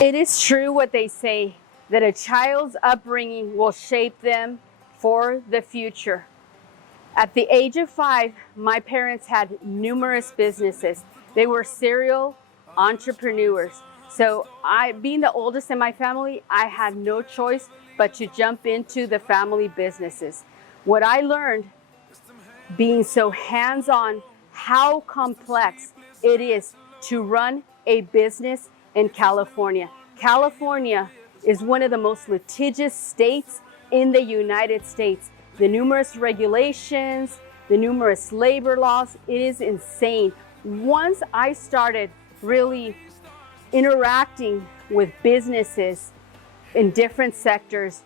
It is true what they say, that a child's upbringing will shape them for the future. At the age of 5, my parents had numerous businesses. They were serial entrepreneurs. So being the oldest in my family, I had no choice but to jump into the family businesses. What I learned, being so hands-on, how complex it is to run a business in California. California is one of the most litigious states in the United States. The numerous regulations, the numerous labor laws, it is insane. Once I started really interacting with businesses in different sectors,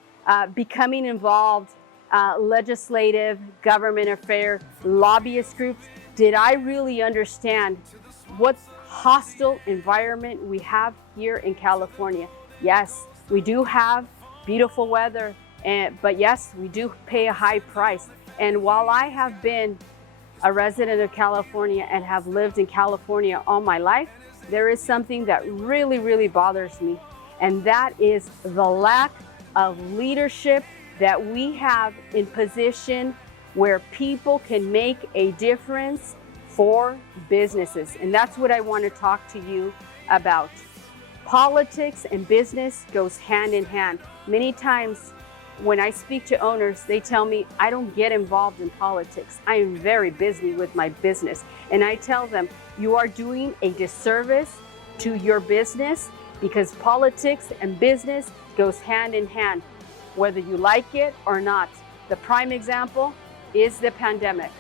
becoming involved, legislative, government affair, lobbyist groups, did I really understand what hostile environment we have here in California. Yes, we do have beautiful weather, but yes, we do pay a high price. And while I have been a resident of California and have lived in California all my life, there is something that really, really bothers me. And that is the lack of leadership that we have in position where people can make a difference for businesses. And that's what I want to talk to you about. Politics and business goes hand in hand. Many times when I speak to owners, they tell me, I don't get involved in politics. I am very busy with my business. And I tell them, you are doing a disservice to your business, because politics and business goes hand in hand, whether you like it or not. The prime example is the pandemic.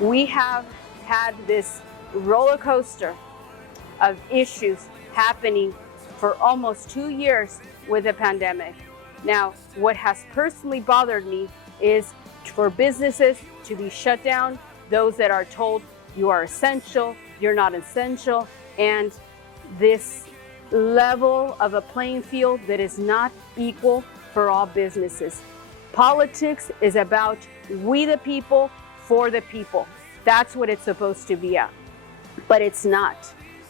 We have had this roller coaster of issues happening for almost 2 years with the pandemic. Now, what has personally bothered me is for businesses to be shut down, those that are told you are essential, you're not essential, and this level of a playing field that is not equal for all businesses. Politics is about we the people, for the people. That's what it's supposed to be at, but it's not.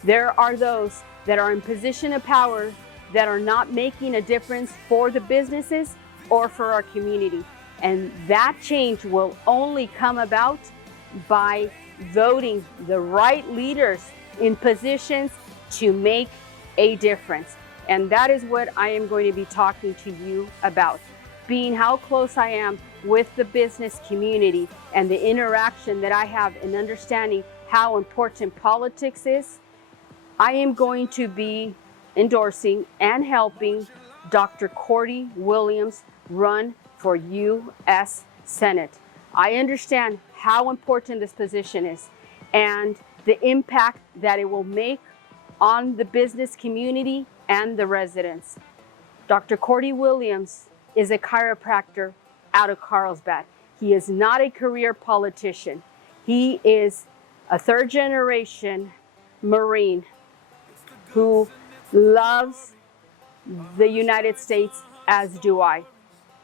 There are those that are in position of power that are not making a difference for the businesses or for our community. And that change will only come about by voting the right leaders in positions to make a difference. And that is what I am going to be talking to you about. Being how close I am with the business community and the interaction that I have in understanding how important politics is, I am going to be endorsing and helping Dr. Cordie Williams run for U.S. Senate. I understand how important this position is and the impact that it will make on the business community and the residents. Dr. Cordie Williams is a chiropractor out of Carlsbad. He is not a career politician. He is a third-generation Marine who loves the United States, as do I.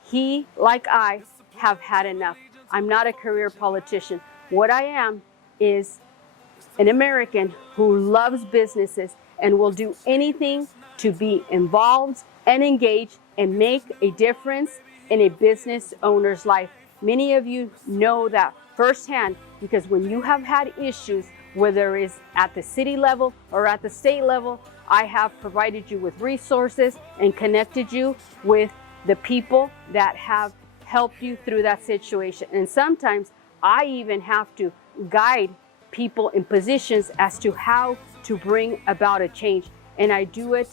He, like I, have had enough. I'm not a career politician. What I am is an American who loves businesses and will do anything to be involved and engaged and make a difference in a business owner's life. Many of you know that firsthand, because when you have had issues, whether it's at the city level or at the state level, I have provided you with resources and connected you with the people that have helped you through that situation. And sometimes I even have to guide people in positions as to how to bring about a change. And I do it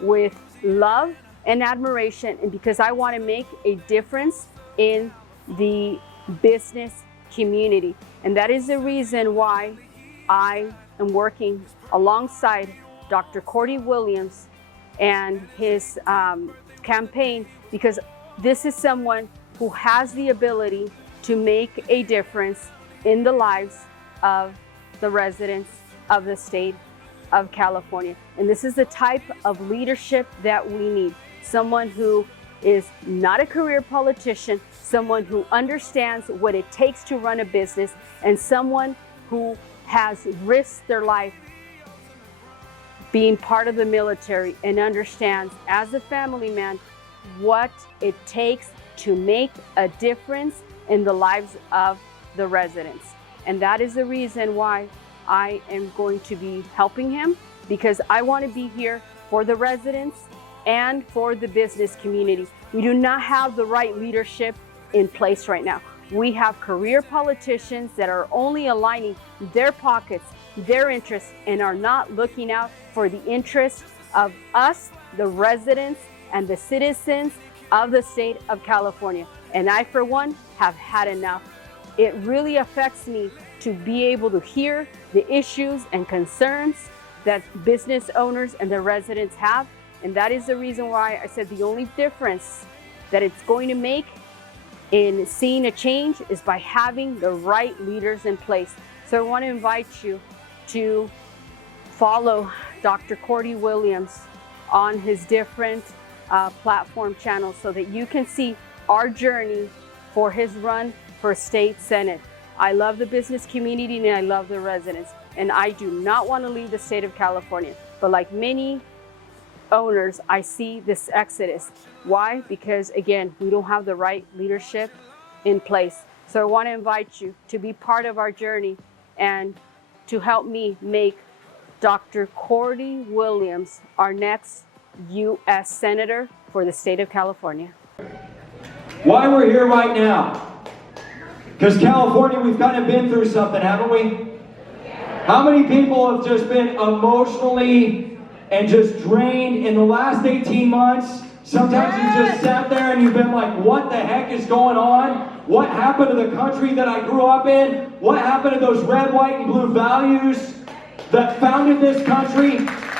with love and admiration, and because I want to make a difference in the business community. And that is the reason why I am working alongside Dr. Cordie Williams and his campaign, because this is someone who has the ability to make a difference in the lives of the residents of the state of California. And this is the type of leadership that we need. Someone who is not a career politician, someone who understands what it takes to run a business, and someone who has risked their life being part of the military and understands as a family man what it takes to make a difference in the lives of the residents. And that is the reason why I am going to be helping him, because I want to be here for the residents and for the business community. We do not have the right leadership in place right now. We have career politicians that are only aligning their pockets, their interests, and are not looking out for the interests of us, the residents, and the citizens of the state of California. And I, for one, have had enough. It really affects me to be able to hear the issues and concerns that business owners and the residents have. And that is the reason why I said the only difference that it's going to make in seeing a change is by having the right leaders in place. So I want to invite you to follow Dr. Cordie Williams on his different platform channels so that you can see our journey for his run for state senate. I love the business community and I love the residents, and I do not want to leave the state of California. But like many owners, I see this exodus. Why? Because again, we don't have the right leadership in place. So I want to invite you to be part of our journey and to help me make Dr. Cordie Williams our next U.S. Senator for the state of California. Why we're here right now? Because California, we've kind of been through something, haven't we? How many people have just been emotionally and just drained in the last 18 months? Sometimes you just sat there and you've been like, what the heck is going on? What happened to the country that I grew up in? What happened to those red, white, and blue values that founded this country?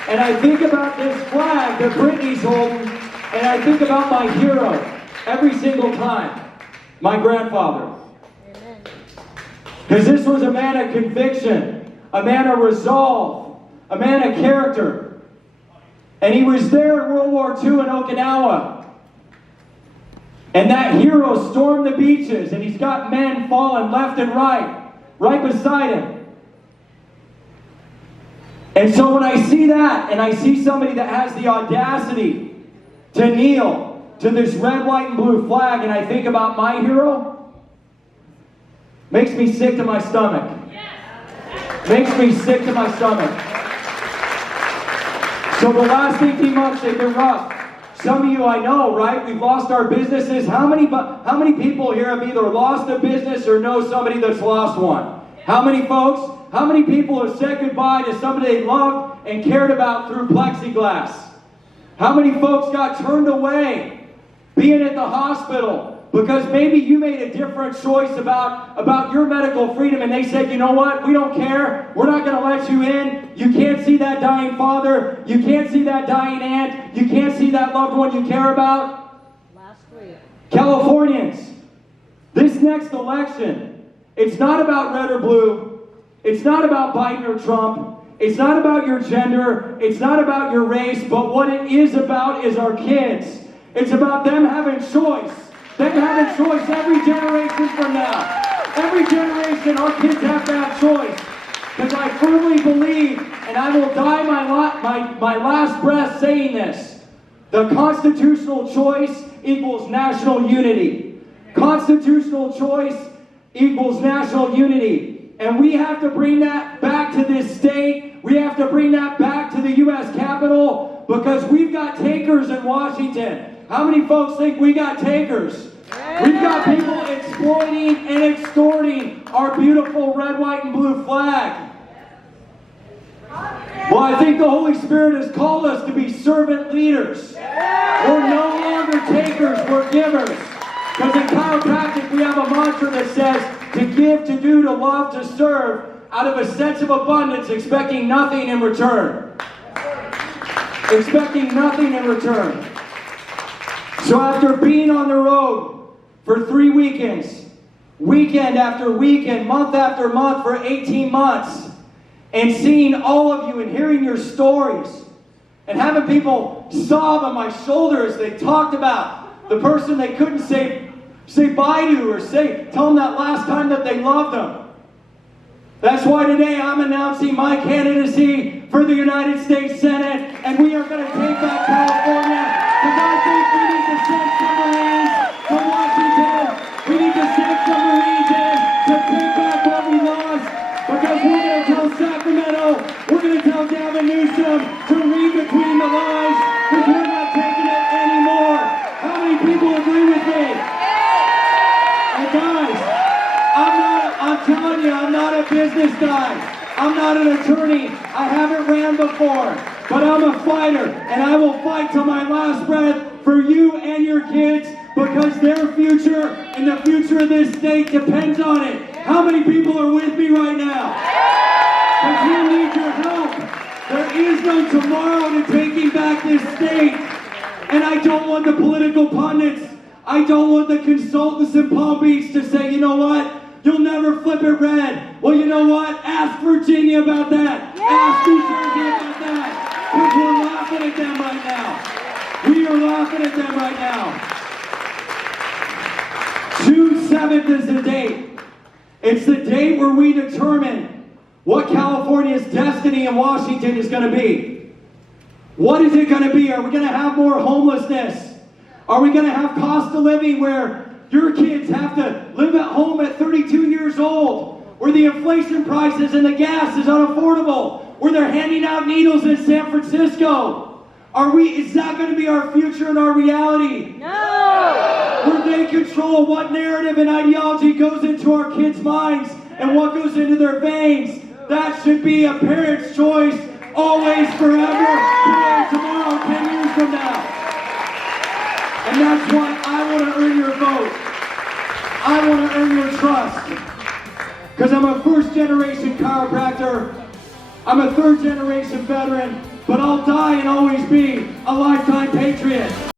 And I think about this flag that Brittany's holding, and I think about my hero every single time, my grandfather. Because this was a man of conviction, a man of resolve, a man of character. And he was there in World War II in Okinawa. And that hero stormed the beaches, and he's got men falling left and right beside him. And so when I see that, and I see somebody that has the audacity to kneel to this red, white, and blue flag, and I think about my hero, makes me sick to my stomach. Makes me sick to my stomach. So the last 18 months, they've been rough. Some of you I know, right? We've lost our businesses. How many people here have either lost a business or know somebody that's lost one? How many folks? How many people have said goodbye to somebody they loved and cared about through plexiglass? How many folks got turned away being at the hospital because maybe you made a different choice about your medical freedom, and they said, you know what, we don't care, we're not going to let you in, you can't see that dying father, you can't see that dying aunt, you can't see that loved one you care about? Last week. Californians, this next election, it's not about red or blue, it's not about Biden or Trump, it's not about your gender, it's not about your race, but what it is about is our kids. It's about them having choice. Them having choice every generation from now. Every generation, our kids have to have choice. Because I firmly believe, and I will die my last breath saying this, the constitutional choice equals national unity. Constitutional choice equals national unity. And we have to bring that back to this state. We have to bring that back to the U.S. Capitol, because we've got takers in Washington. How many folks think we got takers? We've got people exploiting and extorting our beautiful red, white, and blue flag. Well, I think the Holy Spirit has called us to be servant leaders. We're no longer takers, we're givers. Because in chiropractic, we have a mantra that says, to give, to do, to love, to serve, out of a sense of abundance, expecting nothing in return. Expecting nothing in return. So after being on the road for 3 weekends, weekend after weekend, month after month for 18 months, and seeing all of you and hearing your stories, and having people sob on my shoulder as they talked about the person they couldn't say bye to, or tell them that last time that they loved them. That's why today I'm announcing my candidacy for the United States Senate, and we are going to take back California, because I think we need to send some Marines to Washington. We need to send some Marines in to take back what we lost, because we're going to tell Sacramento, we're going to tell Gavin Newsom to read between the lines, because we're not taking it anymore. How many people agree with me? And guys, I'm telling you, I'm not a business guy. I'm not an attorney. I haven't ran before. But I'm a fighter, and I will fight till my last breath for you and your kids, because their future and the future of this state depends on it. How many people are with me right now? Because we need your help. There is no tomorrow to taking back this state. And I don't want the political pundits, I don't want the consultants in Palm Beach to say, you know what? You'll never flip it red. Well, you know what? Ask Virginia about that. Ask New Jersey about that. Because we're laughing at them right now. We are laughing at them right now. June 7th is the date. It's the date where we determine what California's destiny in Washington is going to be. What is it going to be? Are we going to have more homelessness? Are we going to have cost of living where your kids have to live at home at 32 years old, where the inflation prices and the gas is unaffordable, where they're handing out needles in San Francisco? Is that going to be our future and our reality? No! Where they control what narrative and ideology goes into our kids' minds and what goes into their veins. That should be a parent's choice, always, forever, today, tomorrow, 10 years from now. And that's why I want to earn your vote. I want to earn your trust. Because I'm a first-generation chiropractor. I'm a third-generation veteran. But I'll die and always be a lifetime patriot.